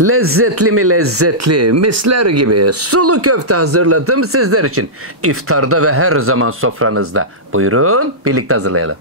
Lezzetli mi lezzetli, misler gibi sulu köfte hazırladım sizler için. İftarda ve her zaman sofranızda. Buyurun birlikte hazırlayalım.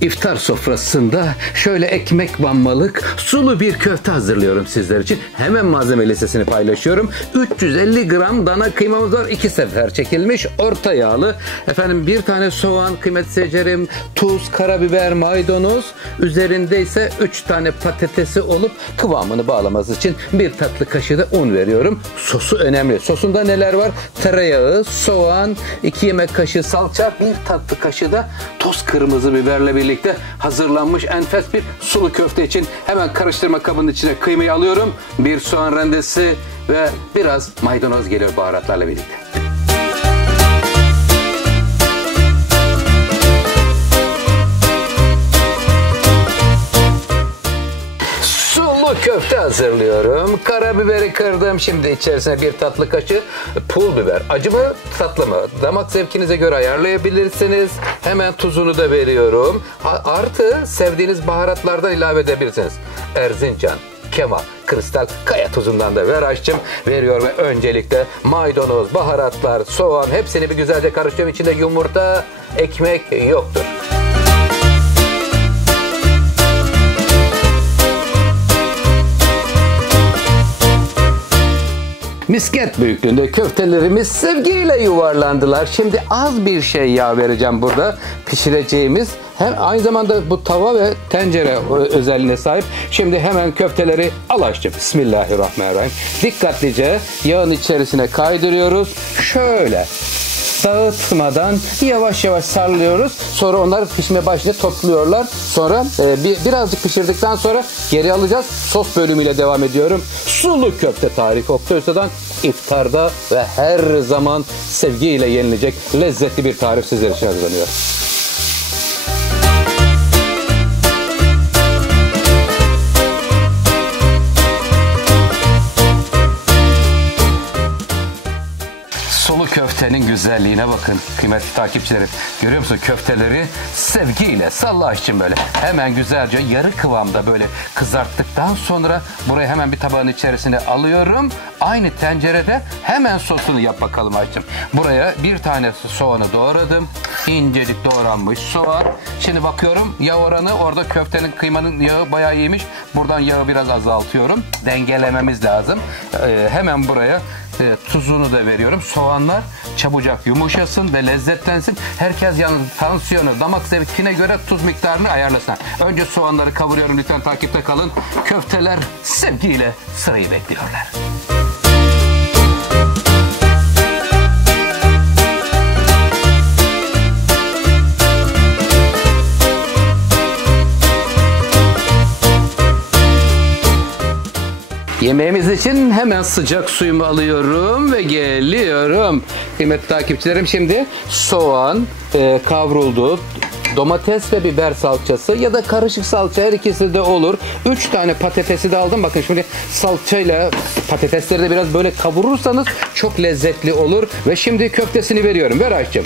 İftar sofrasında şöyle ekmek banmalık sulu bir köfte hazırlıyorum sizler için. Hemen malzeme listesini paylaşıyorum. 350 gram dana kıymamız var. 2 sefer çekilmiş. Orta yağlı. Efendim bir tane soğan, kıymet seçerim. Tuz, karabiber, maydanoz. Üzerinde ise 3 tane patatesi olup kıvamını bağlaması için bir tatlı kaşığı da un veriyorum. Sosu önemli. Sosunda neler var? Tereyağı, soğan, 2 yemek kaşığı salça, 1 tatlı kaşığı da toz kırmızı biberle birlikte hazırlanmış enfes bir sulu köfte için hemen karıştırma kabının içine kıymayı alıyorum. Bir soğan rendesi ve biraz maydanoz geliyor baharatlarla birlikte. Sulu köfte hazırlıyorum. Karabiberi kırdım. Şimdi içerisine bir tatlı kaşığı pul biber. Acı mı, tatlı mı? Damak zevkinize göre ayarlayabilirsiniz. Hemen tuzunu da veriyorum. Artı sevdiğiniz baharatlardan ilave edebilirsiniz. Erzincan, Kemal, kristal, kaya tuzundan da ver aşçım. Veriyor ve öncelikle maydanoz, baharatlar, soğan hepsini bir güzelce karıştırıyorum. İçinde yumurta, ekmek yoktur. Misket büyüklüğünde köftelerimiz sevgiyle yuvarlandılar. Şimdi az bir şey yağ vereceğim burada pişireceğimiz. Hem aynı zamanda bu tava ve tencere özelliğine sahip. Şimdi hemen köfteleri alaştım. Bismillahirrahmanirrahim. Dikkatlice yağın içerisine kaydırıyoruz. Şöyle dağıtmadan yavaş yavaş sarlıyoruz. Sonra onlar pişmeye başlayınca topluyorlar. Sonra birazcık pişirdikten sonra geri alacağız. Sos bölümüyle devam ediyorum. Sulu köfte tarifi Oktay Usta'dan iftarda ve her zaman sevgiyle yenilecek lezzetli bir tarif sizler için hazırlanıyor. Sulu köftenin güzelliğine bakın kıymetli takipçilerim. Görüyor musun köfteleri sevgiyle salla aşçım böyle. Hemen güzelce yarı kıvamda böyle kızarttıktan sonra buraya hemen bir tabağın içerisine alıyorum. Aynı tencerede hemen sosunu yap bakalım aşçım. Buraya bir tane soğanı doğradım. İncelik doğranmış soğan. Şimdi bakıyorum yağ oranı orada köftenin kıymanın yağı bayağı iyiymiş. Buradan yağı biraz azaltıyorum. Dengelememiz lazım. Hemen buraya tuzunu da veriyorum. Soğanlar çabucak yumuşasın ve lezzetlensin. Herkes yalnız tansiyonu, damak zevkine göre tuz miktarını ayarlasın. Önce soğanları kavuruyorum. Lütfen takipte kalın. Köfteler sevgiyle sırayı bekliyorlar. Yemeğimiz için hemen sıcak suyumu alıyorum ve geliyorum. Kıymetli takipçilerim şimdi soğan kavruldu. Domates ve biber salçası ya da karışık salça her ikisi de olur. 3 tane patatesi de aldım. Bakın şimdi salçayla patatesleri de biraz böyle kavurursanız çok lezzetli olur. Ve şimdi köftesini veriyorum. Ver Ayşem.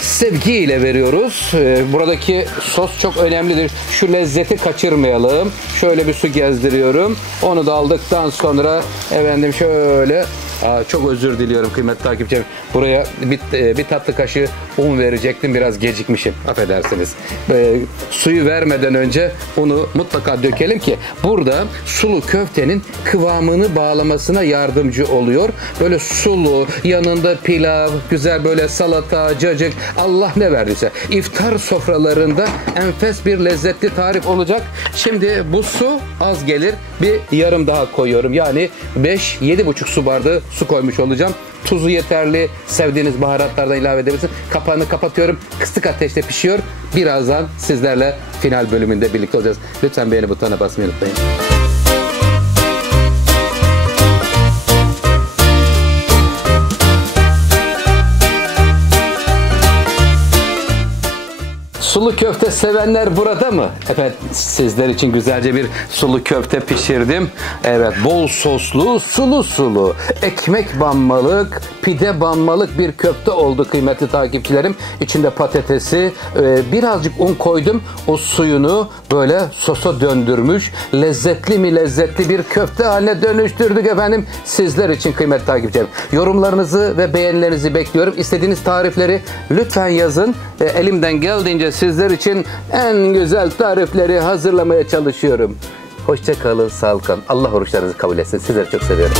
Sevgiyle veriyoruz. Buradaki sos çok önemlidir. Şu lezzeti kaçırmayalım. Şöyle bir su gezdiriyorum. Onu da aldıktan sonra efendim şöyle çok özür diliyorum kıymetli takipçilerim. Buraya bir tatlı kaşığı un verecektim. Biraz gecikmişim. Affedersiniz. Suyu vermeden önce unu mutlaka dökelim ki burada sulu köftenin kıvamını bağlamasına yardımcı oluyor. Böyle sulu, yanında pilav, güzel böyle salata, cacık, Allah ne verdiyse. İftar sofralarında enfes bir lezzetli tarif olacak. Şimdi bu su az gelir. Bir yarım daha koyuyorum. Yani 5-7,5 su bardağı su koymuş olacağım. Tuzu yeterli. Sevdiğiniz baharatlardan ilave edebilirsiniz. Kapağını kapatıyorum. Kısık ateşte pişiyor. Birazdan sizlerle final bölümünde birlikte olacağız. Lütfen beğeni butonuna basmayı unutmayın. Sulu köfte sevenler burada mı? Efendim sizler için güzelce bir sulu köfte pişirdim. Evet, bol soslu, sulu sulu, ekmek banmalık, pide banmalık bir köfte oldu kıymetli takipçilerim. İçinde patatesi, birazcık un koydum. O suyunu böyle sosa döndürmüş. Lezzetli mi lezzetli bir köfte haline dönüştürdük efendim. Sizler için kıymetli takipçilerim. Yorumlarınızı ve beğenilerinizi bekliyorum. İstediğiniz tarifleri lütfen yazın. Elimden geldiğince sizler için en güzel tarifleri hazırlamaya çalışıyorum. Hoşça kalın, sağlıklı kalın. Allah oruçlarınızı kabul etsin. Sizleri çok seviyorum.